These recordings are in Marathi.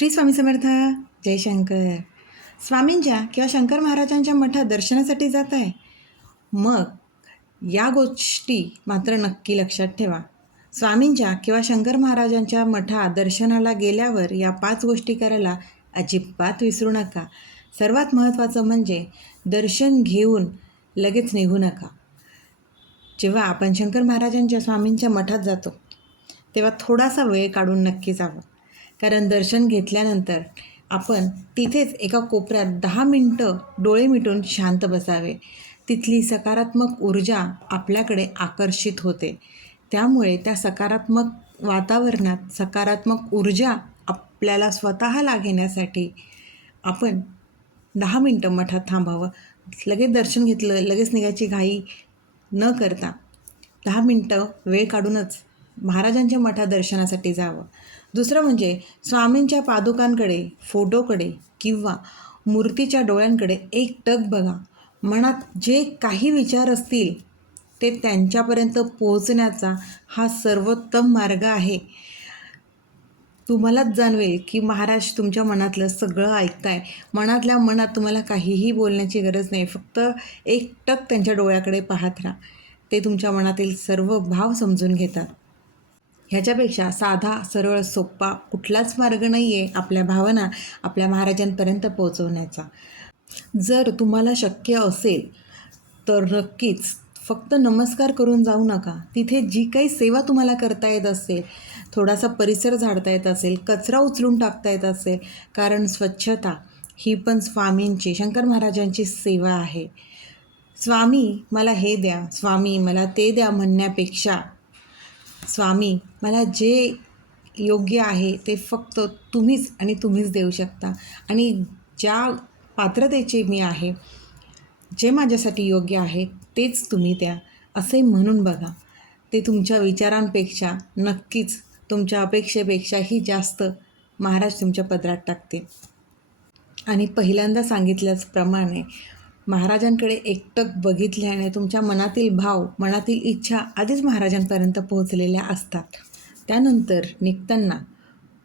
श्री स्वामी समर्थ. जय शंकर. स्वामींच्या किंवा शंकर महाराजांच्या मठात दर्शनासाठी जात आहे, मग या गोष्टी मात्र नक्की लक्षात ठेवा. स्वामींच्या किंवा शंकर महाराजांच्या मठात दर्शनाला गेल्यावर या 5 गोष्टी करायला अजिबात विसरू नका. सर्वात महत्त्वाचं म्हणजे दर्शन घेऊन लगेच निघू नका. जेव्हा आपण शंकर महाराजांच्या स्वामींच्या मठात जातो तेव्हा थोडासा वेळ काढून नक्की जावं. कारण दर्शन घेतल्यानंतर आपण तिथेच एका कोपऱ्यात 10 मिनटं डोळे मिटून शांत बसावे. तिथली सकारात्मक ऊर्जा आपल्याकडे आकर्षित होते. त्यामुळे त्या सकारात्मक वातावरणात सकारात्मक ऊर्जा आपल्याला स्वतःला घेण्यासाठी आपण 10 मिनटं मठात थांबावं. लगेच दर्शन घेतलं लगेच निघायची घाई न करता 10 मिनटं वेळ काढूनच महाराजांच्या मठात दर्शनासाठी जावं. दुसरं म्हणजे स्वामींच्या पादुकांकडे, फोटोकडे किंवा मूर्तीच्या डोळ्यांकडे एकटक बघा. मनात जे काही विचार असतील ते त्यांच्यापर्यंत पोहोचण्याचा हा सर्वोत्तम मार्ग आहे. तुम्हालाच जाणवेल की महाराज तुमच्या मनातलं सगळं ऐकताय. मनातल्या मनात तुम्हाला काहीही बोलण्याची गरज नाही. फक्त एकटक त्यांच्या डोळ्याकडे पाहत राहा. ते तुमच्या मनातील सर्व भाव समजून घेतात. ह्याच्यापेक्षा साधा, सरळ, सोपा कुठलाच मार्ग नाही आहे आपल्या भावना आपल्या महाराजांपर्यंत पोहोचवण्याचा. जर तुम्हाला शक्य असेल तर नक्कीच फक्त नमस्कार करून जाऊ नका. तिथे जी काही सेवा तुम्हाला करता येत असेल, थोडासा परिसर झाडता येत असेल, कचरा उचलून टाकता येत असेल, कारण स्वच्छता ही पण स्वामींची, शंकर महाराजांची सेवा आहे. स्वामी मला हे द्या, स्वामी मला ते द्या म्हणण्यापेक्षा स्वामी मला जे योग्य आहे ते फक्त तुम्हीच आणि तुम्हीच देऊ शकता आणि ज्या पात्रतेचे मी आहे, जे माझ्यासाठी योग्य आहे तेच तुम्ही द्या असे म्हणून बघा. ते तुमच्या विचारांपेक्षा नक्कीच तुमच्या अपेक्षेपेक्षाही जास्त महाराज तुमच्या पदरात टाकतील. आणि पहिल्यांदा सांगितल्याप्रमाणे महाराजांकडे एकटक बघितल्याने तुमच्या मनातील भाव, मनातील इच्छा आधीच महाराजांपर्यंत पोहोचलेल्या असतात. त्यानंतर निघताना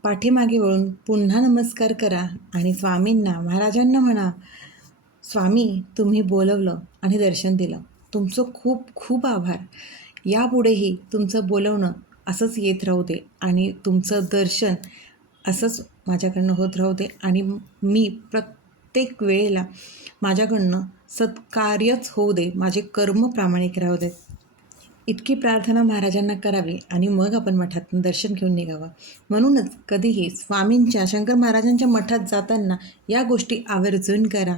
पाठीमागे वळून पुन्हा नमस्कार करा आणि स्वामींना, महाराजांना म्हणा, स्वामी तुम्ही बोलवलं आणि दर्शन दिलं, तुमचं खूप खूप आभार. यापुढेही तुमचं बोलवणं असंच येत राहू दे आणि तुमचं दर्शन असंच माझ्याकडनं होत राहू दे आणि मी प्रत्येक वेळेला माझ्याकडनं सत्कार्यच होऊ दे, माझे कर्म प्रामाणिक राहू देत. इतकी प्रार्थना महाराजांना करावी आणि मग आपण मठातून दर्शन घेऊन निघावं. म्हणूनच कधीही स्वामींच्या, शंकर महाराजांच्या मठात जाताना या गोष्टी आवर्जून करा.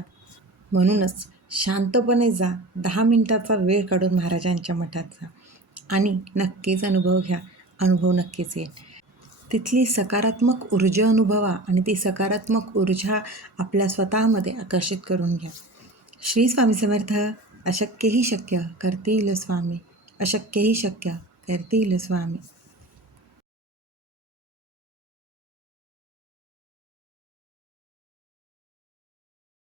म्हणूनच शांतपणे जा, 10 मिनटाचा वेळ काढून महाराजांच्या मठात जा आणि नक्कीच अनुभव घ्या. अनुभव नक्कीच येईल. तिथली सकारात्मक ऊर्जा अनुभवा आणि ती सकारात्मक ऊर्जा आपल्या स्वतःमध्ये आकर्षित करून घ्या. श्री स्वामी समर्थ. अशक्यही शक्य करतील स्वामी, अशक्यही शक्य करतील स्वामी.